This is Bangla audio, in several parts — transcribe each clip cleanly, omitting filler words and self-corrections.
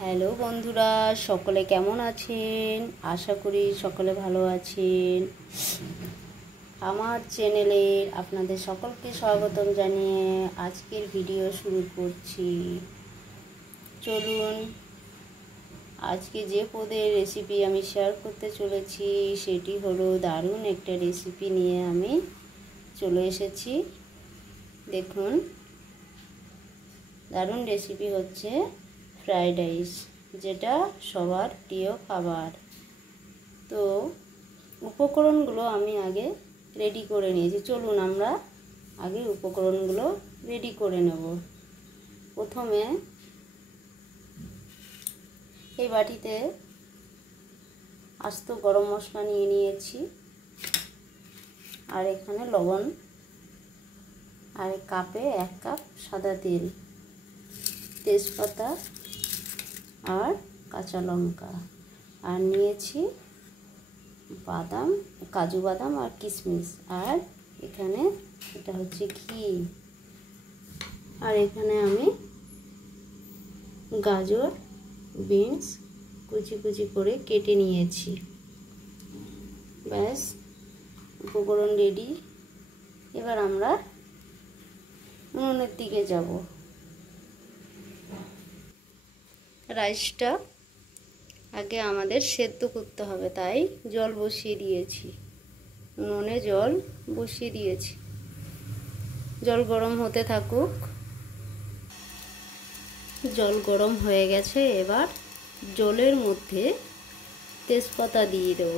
হ্যালো বন্ধুরা, সকলে কেমন আছেন? আশা করি সকলে ভালো আছেন। আমার চ্যানেলে আপনাদের সকলকে স্বাগতম জানিয়ে আজকের ভিডিও শুরু করছি। চলুন, আজকে যে পদের রেসিপি আমি শেয়ার করতে চলেছি সেটি হলো দারুণ একটা রেসিপি নিয়ে আমি চলে এসেছি। দেখুন, দারুণ রেসিপি হচ্ছে ফ্রাইড রাইস, যেটা সবার প্রিয় খাবার। তো উপকরণগুলো আমি আগে রেডি করে নিয়েছি। চলুন আমরা আগে উপকরণগুলো রেডি করে নেব। প্রথমে এই বাটিতে আস্ত গরম মশলা নিয়ে নিয়েছি, আর এখানে লবণ, আর কাপে 1 কাপ সাদা তেল, তেজপাতা আর কাঁচা লঙ্কা, আর নিয়েছি বাদাম, কাজু বাদাম আর কিশমিশ, আর এখানে এটা হচ্ছে ঘি, আর এখানে আমি গাজর, বিনস কুচি কুচি করে কেটে নিয়েছি। ব্যাস, উপকরণ রেডি। এবার আমরা উনুনের দিকে যাব। রাইসটা আগে আমাদের সেদ্ধ করতে হবে, তাই জল বসিয়ে দিয়েছি। উনুনে জল বসিয়ে দিয়েছি, জল গরম হতে থাকুক। জল গরম হয়ে গেছে, এবার জলের মধ্যে তেজপাতা দিয়ে দেব।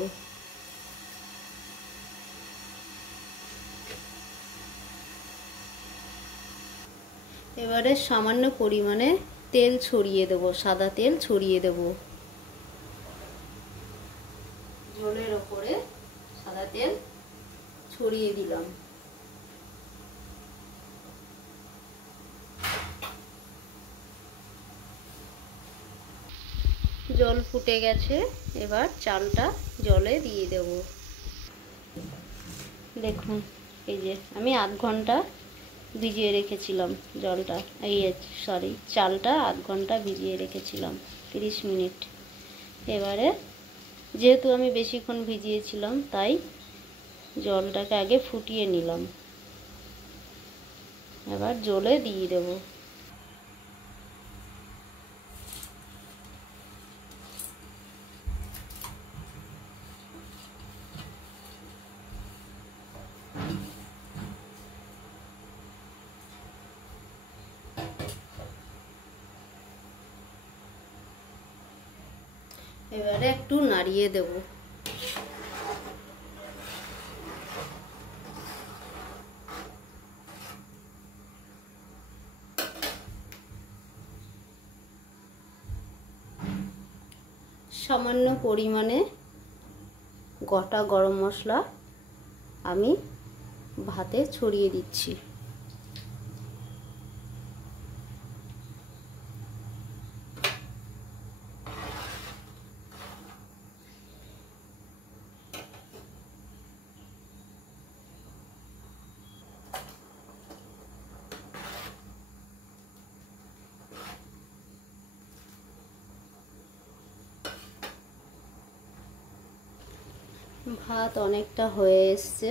এবারে সামান্য পরিমাণে তেল ছড়িয়ে দেব, সাদা তেল ছড়িয়ে দেব। জলের ওপরে সাদা তেল ছড়িয়ে দিলাম। জল ফুটে গেছে, এবার চালটা জলে দিয়ে দেব। দেখুন, এই যে আমি আধ ঘন্টা ভিজিয়ে রেখেছিলাম চালটা 1/2 ঘন্টা ভিজিয়ে রেখেছিলাম, 30 মিনিট। এবারে যেহেতু আমি বেশিক্ষণ ভিজিয়েছিলাম, তাই জলটাকে আগে ফুটিয়ে নিলাম। এবার জলে দিয়ে দেব। এবারে একটু নাড়িয়ে দেব। সামান্য পরিমাণে গোটা গরম মশলা আমি ভাতে ছড়িয়ে দিচ্ছি। ভাত অনেকটা হয়ে এসছে।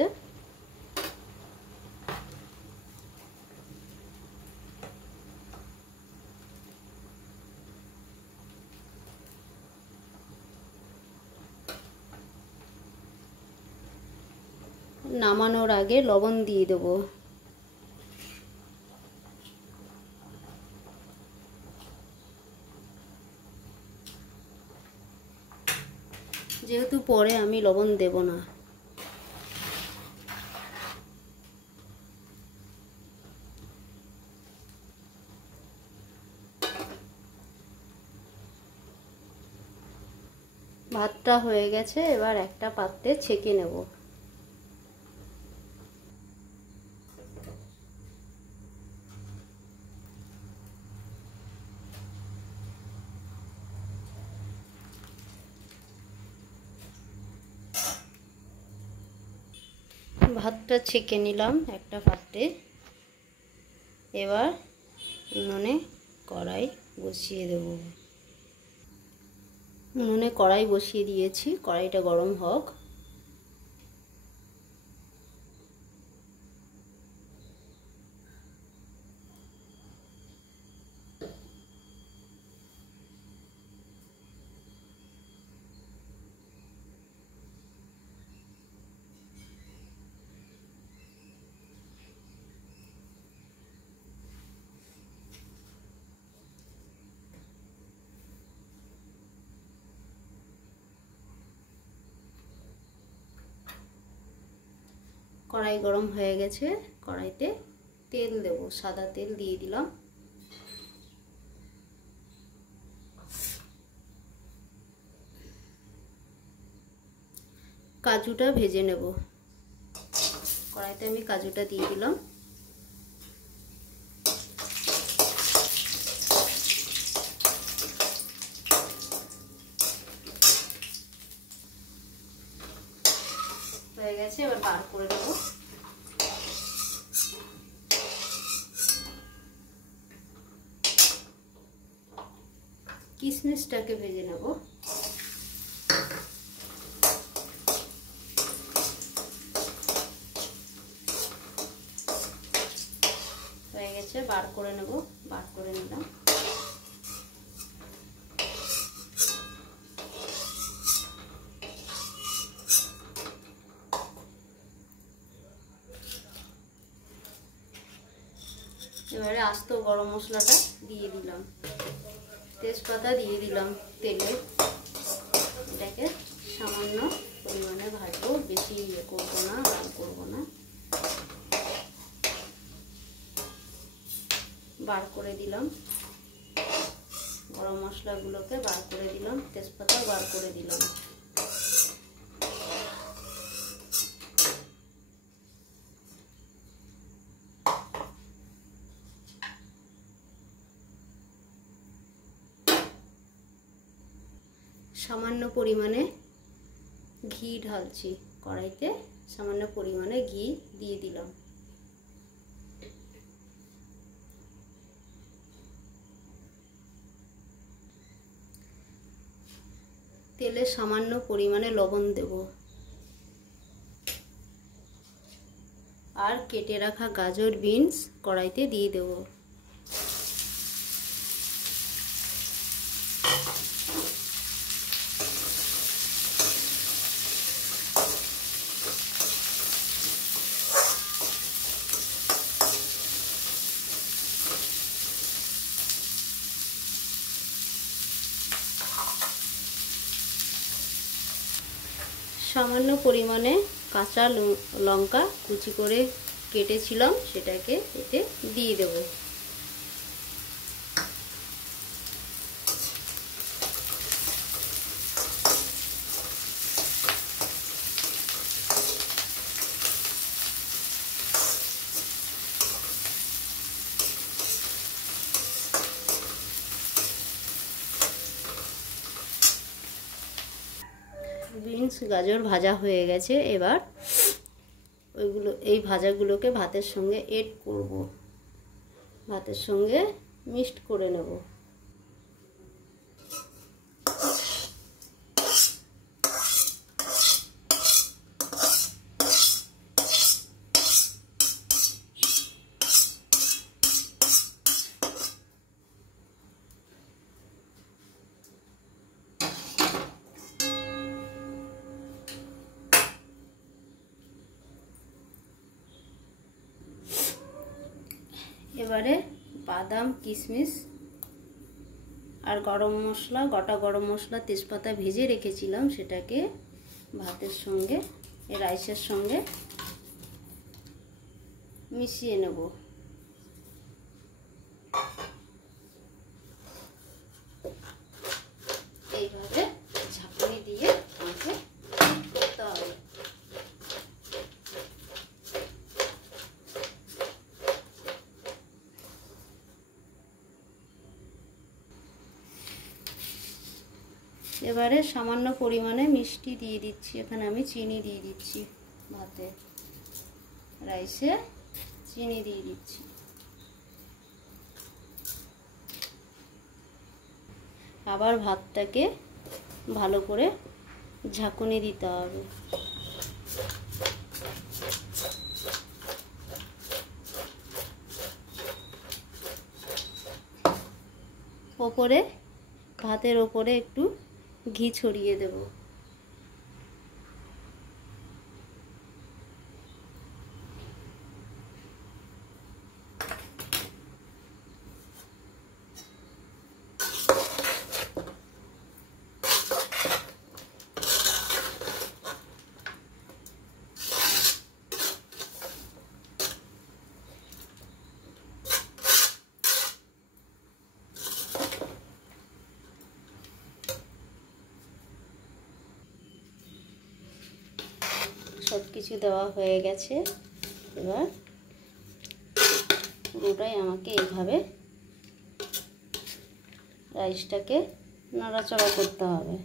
নামানোর আগে লবণ দিয়ে দেব। যেহেতু পরে আমি লবণ দেব না। ভাতটা হয়ে গেছে, এবার একটা পাত্রে ছেঁকে নেব। ভাতটা ছেঁকে নিলাম একটা পাত্রে। এবার উনুনে কড়াই বসিয়ে দেব। উনুনে কড়াই বসিয়ে দিয়েছি, কড়াইটা গরম হোক। কড়াই গরম হয়ে গেছে, কড়াইতে তেল দেব, সাদা তেল দিয়ে দিলাম। কাজুটা ভেজে নেব, কড়াইতে আমি কাজুটা দিয়ে দিলাম। হয়ে গেছে, এবার বার করে নেব। কিশমিশটাকে ভেজে নেব। হয়ে গেছে, বার করে নেব, বার করে নিলাম। এবারে আস্ত গরম মশলাটা দিয়ে দিলাম, তেজপাতা দিয়ে দিলাম তেলে। এটাকে সামান্য পরিমাণে ভাজবো, বেশি ইয়ে করবো না, লাল করবো না। বার করে দিলাম গরম মশলাগুলোকে, বার করে দিলাম, তেজপাতা বার করে দিলাম। সামান্য পরিমাণে ঘি ঢালছি কড়াইতে, সামান্য পরিমাণে ঘি দিয়ে দিলাম। তেলে সামান্য পরিমাণে লবণ দেব, আর কেটে রাখা গাজর বিনস কড়াইতে দিয়ে দেব। সামান্য পরিমাণে কাঁচা লঙ্কা কুচি করে কেটেছিলাম, সেটাকে এতে দিয়ে দেব। বিনস গাজর ভাজা হয়ে গেছে, এবার এই ভাজাগুলোকে ভাতের সঙ্গে এড করব, ভাতের সঙ্গে মিক্সড করে নেব। এবারে বাদাম, কিশমিশ আর গরম মশলা, গোটা গরম মশলা, তেজপাতা ভেজে রেখেছিলাম, সেটাকে ভাতের সঙ্গে, রাইসের সঙ্গে মিশিয়ে নেব। এইভাবে ঝাঁকুনি দিয়ে আমাকে করতে হবে। এবারে সামান্য পরিমাণে মিষ্টি দিয়ে দিচ্ছি, এখানে আমি চিনি দিয়ে দিচ্ছি, ভাতে রাইসে চিনি দিয়ে দিচ্ছি। আবার ভাতটাকে ভালো করে ঝাঁকুনি দিতে হবে। ওপরে ভাতের ওপরে একটু ঘি ছড়িয়ে দেব। সব কিছু দেওয়া হয়ে গেছে। এবার পুরোটাই আমাকে এইভাবে রাইসটাকে নাড়াচাড়া করতে হবে।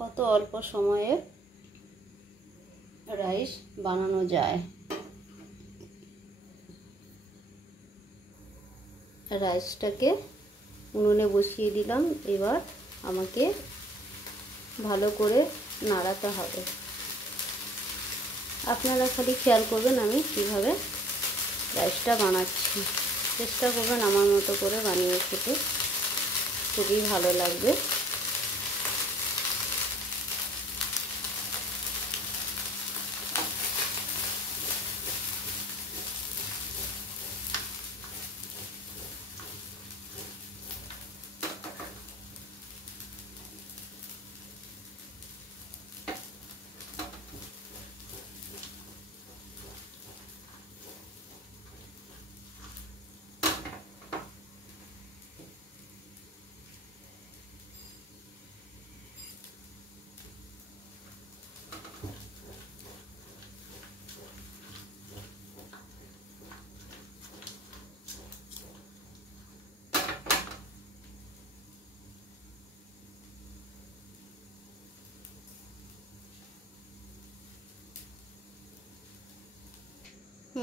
কত অল্প সময়ে রাইস বানানো যায়। রাইসটাকে উনুনে বসিয়ে দিলাম। এবার আমাকে ভালো করে নাড়াতে হবে। আপনারা খালি খেয়াল করবেন আমি কিভাবে রাইসটা বানাচ্ছি। চেষ্টা করবেন আমার মতো করে বানিয়ে খেতে, খুবই ভালো লাগবে।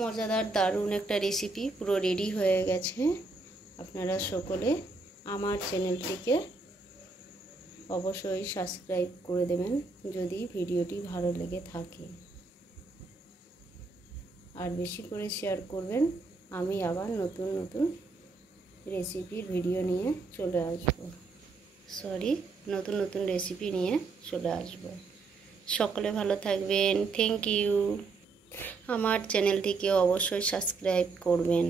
মজাদার দারুণ একটা রেসিপি পুরো রেডি হয়ে গেছে। আপনারা সকলে আমার চ্যানেলটিকে অবশ্যই সাবস্ক্রাইব করে দেবেন যদি ভিডিওটি ভালো লেগে থাকে, আর বেশি করে শেয়ার করবেন। আমি আবার নতুন নতুন রেসিপির ভিডিও নিয়ে চলে আসব। নতুন নতুন রেসিপি নিয়ে চলে আসব। সকলে ভালো থাকবেন। Thank you. আমার চ্যানেলটিকে অবশ্যই সাবস্ক্রাইব করবেন।